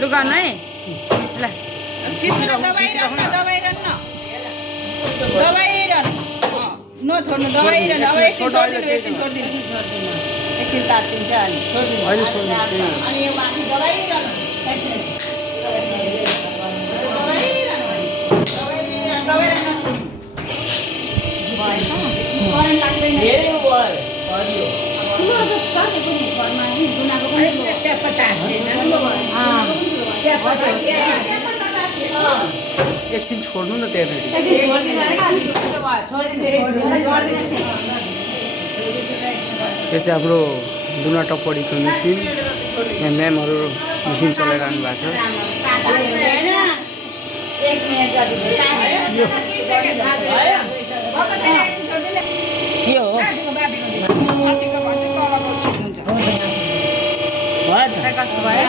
लु गर्न है ल छिटो दबाई रन नछोड्नु दबाई रन अब एकछिन छोडिदिनु एकछिन तात्तिन्छ अनि छोडिदिनु अनि यो माथि दबाई रन करेन्ट लाग्दैन एकछिन छोड्नु न त्यहाँनिर यो चाहिँ हाम्रो दुना टपडीको मेसिन यहाँ म्यामहरू मेसिन चलाइरहनु भएको छ यो हो कस्तो भयो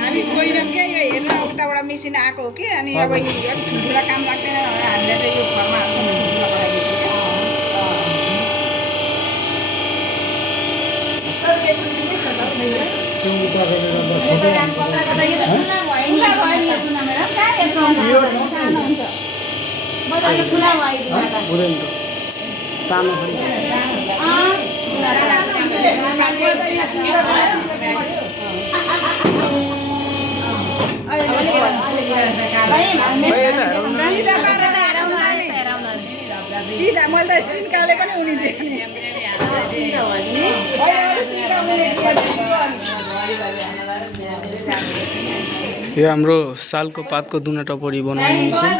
हामी गइरहौँ क्या यो हेर्न उताबाट मेसिन आएको हो कि अनि अब यो अलिक ठुल्ठुला काम लाग्दैन भनेर हामीले चाहिँ यो घरमा सानो सिधा मैले त सिन्काले पनि हुने यो हाम्रो सालको पातको दुना टपडी बनाउने मेसिन